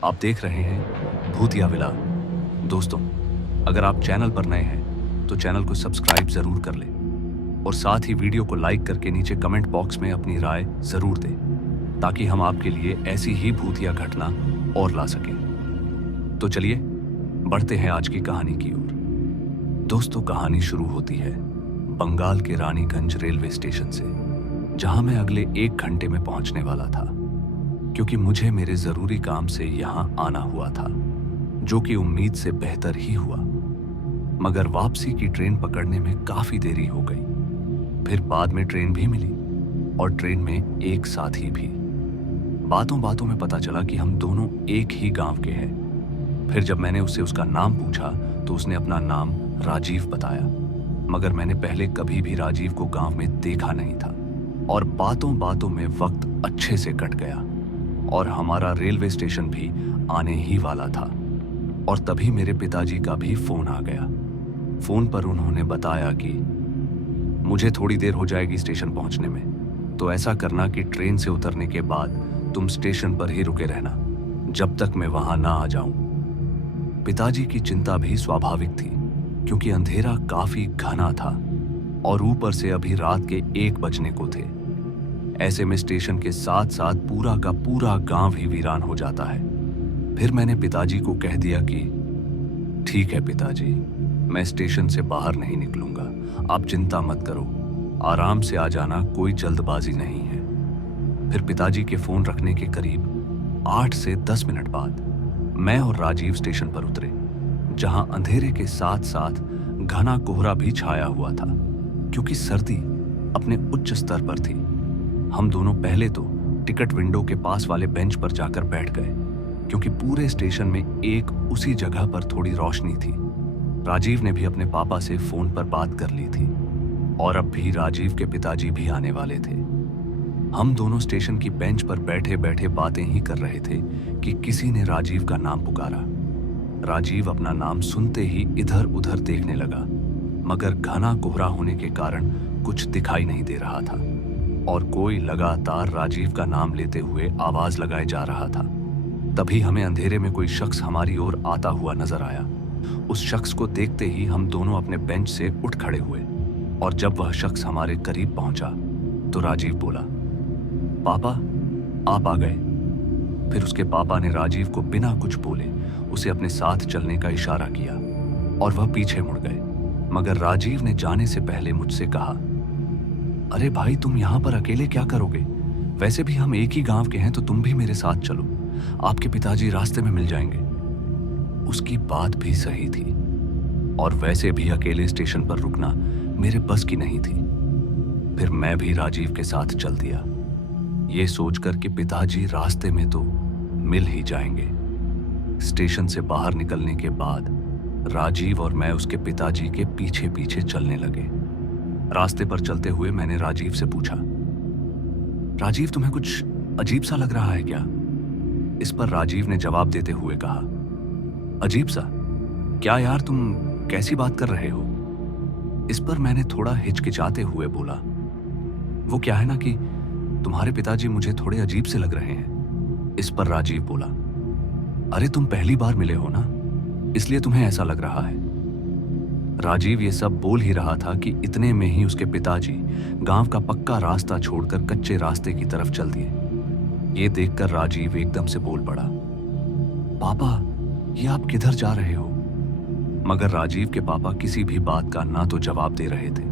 आप देख रहे हैं भूतिया विला। दोस्तों, अगर आप चैनल पर नए हैं तो चैनल को सब्सक्राइब जरूर कर लें और साथ ही वीडियो को लाइक करके नीचे कमेंट बॉक्स में अपनी राय जरूर दें ताकि हम आपके लिए ऐसी ही भूतिया घटना और ला सकें। तो चलिए बढ़ते हैं आज की कहानी की ओर। दोस्तों, कहानी शुरू होती है बंगाल के रानीगंज रेलवे स्टेशन से, जहां मैं अगले 1 घंटे में पहुंचने वाला था, क्योंकि मुझे मेरे जरूरी काम से यहां आना हुआ था, जो कि उम्मीद से बेहतर ही हुआ। मगर वापसी की ट्रेन पकड़ने में काफी देरी हो गई। फिर बाद में ट्रेन भी मिली और ट्रेन में एक साथी भी। बातों बातों में पता चला कि हम दोनों एक ही गांव के हैं। फिर जब मैंने उससे उसका नाम पूछा तो उसने अपना नाम राजीव बताया, मगर मैंने पहले कभी भी राजीव को गांव में देखा नहीं था। और बातों बातों में वक्त अच्छे से कट गया और हमारा रेलवे स्टेशन भी आने ही वाला था। और तभी मेरे पिताजी का भी फोन आ गया। फोन पर उन्होंने बताया कि मुझे थोड़ी देर हो जाएगी स्टेशन पहुंचने में, तो ऐसा करना कि ट्रेन से उतरने के बाद तुम स्टेशन पर ही रुके रहना जब तक मैं वहां ना आ जाऊं। पिताजी की चिंता भी स्वाभाविक थी, क्योंकि अंधेरा काफी घना था और ऊपर से अभी रात के 1 बजने को थे। ऐसे में स्टेशन के साथ साथ पूरा का पूरा गांव ही वीरान हो जाता है। फिर मैंने पिताजी को कह दिया कि ठीक है पिताजी, मैं स्टेशन से बाहर नहीं निकलूंगा, आप चिंता मत करो, आराम से आ जाना, कोई जल्दबाजी नहीं है। फिर पिताजी के फोन रखने के करीब 8 से 10 मिनट बाद मैं और राजीव स्टेशन पर उतरे, जहां अंधेरे के साथ साथ घना कोहरा भी छाया हुआ था, क्योंकि सर्दी अपने उच्च स्तर पर थी। हम दोनों पहले तो टिकट विंडो के पास वाले बेंच पर जाकर बैठ गए, क्योंकि पूरे स्टेशन में एक उसी जगह पर थोड़ी रोशनी थी। राजीव ने भी अपने पापा से फोन पर बात कर ली थी और अब भी राजीव के पिताजी भी आने वाले थे। हम दोनों स्टेशन की बेंच पर बैठे बैठे बातें ही कर रहे थे कि किसी ने राजीव का नाम पुकारा। राजीव अपना नाम सुनते ही इधर उधर देखने लगा, मगर घना कोहरा होने के कारण कुछ दिखाई नहीं दे रहा था और कोई लगातार राजीव का नाम लेते हुए आवाज लगाए जा रहा था। तभी हमें अंधेरे में कोई शख्स हमारी ओर आता हुआ नजर आया। उस शख्स को देखते ही हम दोनों अपने बेंच से उठ खड़े हुए और जब वह शख्स हमारे करीब पहुंचा तो राजीव बोला, पापा आप आ गए। फिर उसके पापा ने राजीव को बिना कुछ बोले उसे अपने साथ चलने का इशारा किया और वह पीछे मुड़ गए। मगर राजीव ने जाने से पहले मुझसे कहा, अरे भाई, तुम यहां पर अकेले क्या करोगे? वैसे भी हम एक ही गांव के हैं, तो तुम भी मेरे साथ चलो, आपके पिताजी रास्ते में मिल जाएंगे। उसकी बात भी सही थी और वैसे भी अकेले स्टेशन पर रुकना मेरे बस की नहीं थी। फिर मैं भी राजीव के साथ चल दिया, ये सोचकर कि पिताजी रास्ते में तो मिल ही जाएंगे। स्टेशन से बाहर निकलने के बाद राजीव और मैं उसके पिताजी के पीछे पीछे चलने लगे। रास्ते पर चलते हुए मैंने राजीव से पूछा, राजीव, तुम्हें कुछ अजीब सा लग रहा है क्या? इस पर राजीव ने जवाब देते हुए कहा, अजीब सा? क्या यार, तुम कैसी बात कर रहे हो? इस पर मैंने थोड़ा हिचकिचाते हुए बोला, वो क्या है ना कि तुम्हारे पिताजी मुझे थोड़े अजीब से लग रहे हैं। इस पर राजीव बोला, अरे तुम पहली बार मिले हो ना, इसलिए तुम्हें ऐसा लग रहा है। राजीव ये सब बोल ही रहा था कि इतने में ही उसके पिताजी गांव का पक्का रास्ता छोड़कर कच्चे रास्ते की तरफ चल दिए। ये देखकर राजीव एकदम से बोल पड़ा, पापा, ये आप किधर जा रहे हो? मगर राजीव के पापा किसी भी बात का ना तो जवाब दे रहे थे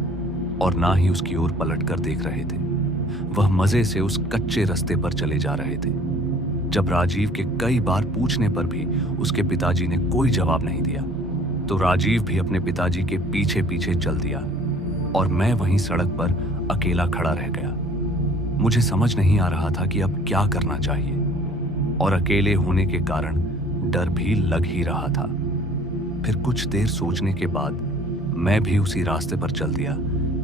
और ना ही उसकी ओर पलटकर देख रहे थे। वह मजे से उस कच्चे रास्ते पर चले जा रहे थे। जब राजीव के कई बार पूछने पर भी उसके पिताजी ने कोई जवाब नहीं दिया, तो राजीव भी अपने पिताजी के पीछे पीछे चल दिया और मैं वहीं सड़क पर अकेला खड़ा रह गया। मुझे समझ नहीं आ रहा था कि अब क्या करना चाहिए और अकेले होने के कारण डर भी लग ही रहा था। फिर कुछ देर सोचने के बाद मैं भी उसी रास्ते पर चल दिया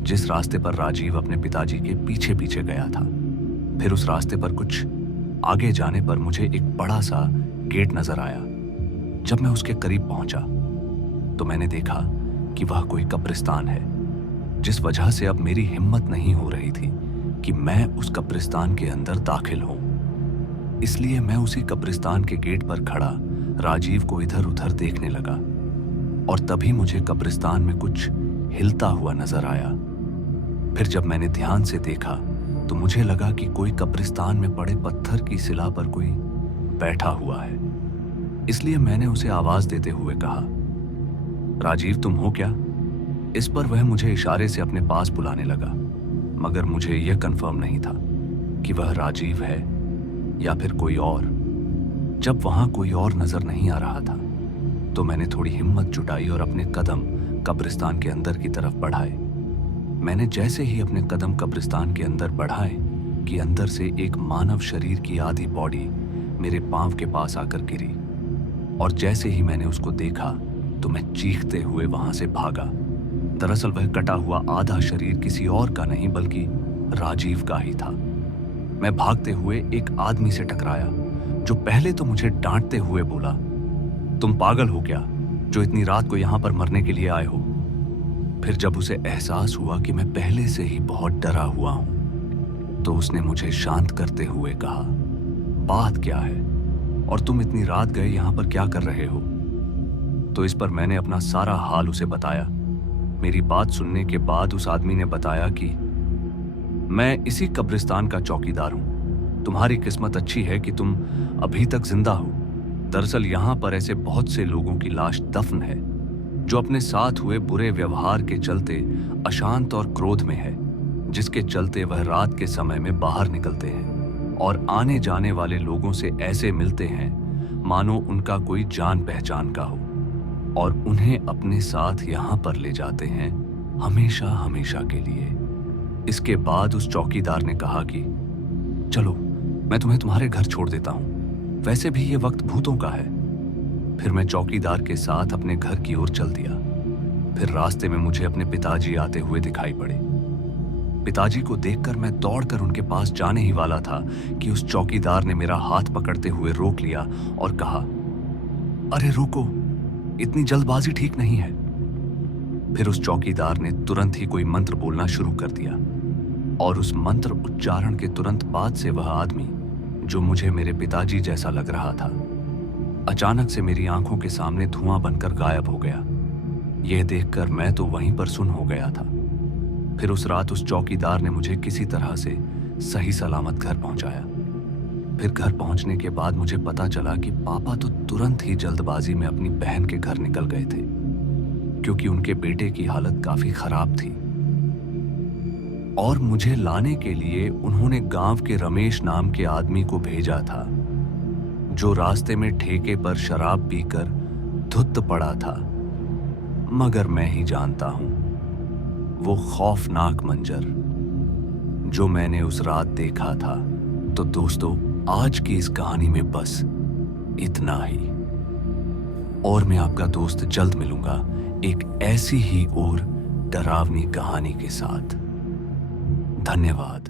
जिस रास्ते पर राजीव अपने पिताजी के पीछे पीछे गया था। फिर उस रास्ते पर कुछ आगे जाने पर मुझे एक बड़ा सा गेट नजर आया। जब मैं उसके करीब पहुंचा तो मैंने देखा कि वह कोई कब्रिस्तान है, जिस वजह से अब मेरी हिम्मत नहीं हो रही थी कि मैं उस कब्रिस्तान के अंदर दाखिल हूं। इसलिए मैं उसी कब्रिस्तान के गेट पर खड़ा राजीव को इधर उधर देखने लगा और तभी मुझे कब्रिस्तान में कुछ हिलता हुआ नजर आया। फिर जब मैंने ध्यान से देखा तो मुझे लगा कि कोई कब्रिस्तान में पड़े पत्थर की शिला पर कोई बैठा हुआ है। इसलिए मैंने उसे आवाज देते हुए कहा, राजीव तुम हो क्या? इस पर वह मुझे इशारे से अपने पास बुलाने लगा, मगर मुझे यह कंफर्म नहीं था कि वह राजीव है या फिर कोई और। जब वहां कोई और नजर नहीं आ रहा था तो मैंने थोड़ी हिम्मत जुटाई और अपने कदम कब्रिस्तान के अंदर की तरफ बढ़ाए। मैंने जैसे ही अपने कदम कब्रिस्तान के अंदर बढ़ाए कि अंदर से एक मानव शरीर की आधी बॉडी मेरे पांव के पास आकर गिरी, और जैसे ही मैंने उसको देखा तो मैं चीखते हुए वहां से भागा। दरअसल वह कटा हुआ आधा शरीर किसी और का नहीं बल्कि राजीव का ही था। मैं भागते हुए एक आदमी से टकराया जो पहले तो मुझे डांटते हुए बोला, तुम पागल हो क्या जो इतनी रात को यहां पर मरने के लिए आए हो? फिर जब उसे एहसास हुआ कि मैं पहले से ही बहुत डरा हुआ हूं तो उसने मुझे शांत करते हुए कहा, बात क्या है और तुम इतनी रात गए यहां पर क्या कर रहे हो? तो इस पर मैंने अपना सारा हाल उसे बताया। मेरी बात सुनने के बाद उस आदमी ने बताया कि मैं इसी कब्रिस्तान का चौकीदार हूं। तुम्हारी किस्मत अच्छी है कि तुम अभी तक जिंदा हो। दरअसल यहां पर ऐसे बहुत से लोगों की लाश दफन है जो अपने साथ हुए बुरे व्यवहार के चलते अशांत और क्रोध में है, जिसके चलते वह रात के समय में बाहर निकलते हैं और आने जाने वाले लोगों से ऐसे मिलते हैं मानो उनका कोई जान पहचान का हो, और उन्हें अपने साथ यहां पर ले जाते हैं हमेशा हमेशा के लिए। इसके बाद उस चौकीदार ने कहा कि चलो मैं तुम्हें तुम्हारे घर छोड़ देता हूं, वैसे भी ये वक्त भूतों का है। फिर मैं चौकीदार के साथ अपने घर की ओर चल दिया। फिर रास्ते में मुझे अपने पिताजी आते हुए दिखाई पड़े। पिताजी को देखकर मैं दौड़कर उनके पास जाने ही वाला था कि उस चौकीदार ने मेरा हाथ पकड़ते हुए रोक लिया और कहा, अरे रुको, इतनी जल्दबाजी ठीक नहीं है। फिर उस चौकीदार ने तुरंत ही कोई मंत्र बोलना शुरू कर दिया और उस मंत्र उच्चारण के तुरंत बाद से वह आदमी, जो मुझे मेरे पिताजी जैसा लग रहा था, अचानक से मेरी आंखों के सामने धुआं बनकर गायब हो गया। यह देखकर मैं तो वहीं पर सुन्न हो गया था। फिर उस रात उस चौकीदार ने मुझे किसी तरह से सही सलामत घर पहुंचाया। फिर घर पहुंचने के बाद मुझे पता चला कि पापा तो तुरंत ही जल्दबाजी में अपनी बहन के घर निकल गए थे, क्योंकि उनके बेटे की हालत काफी खराब थी। और मुझे लाने के लिए उन्होंने गांव के रमेश नाम के आदमी को भेजा था, जो रास्ते में ठेके पर शराब पीकर धुत पड़ा था। मगर मैं ही जानता हूं वो खौफनाक मंजर जो मैंने उस रात देखा था। तो दोस्तों, आज की इस कहानी में बस इतना ही, और मैं आपका दोस्त जल्द मिलूंगा एक ऐसी ही और डरावनी कहानी के साथ। धन्यवाद।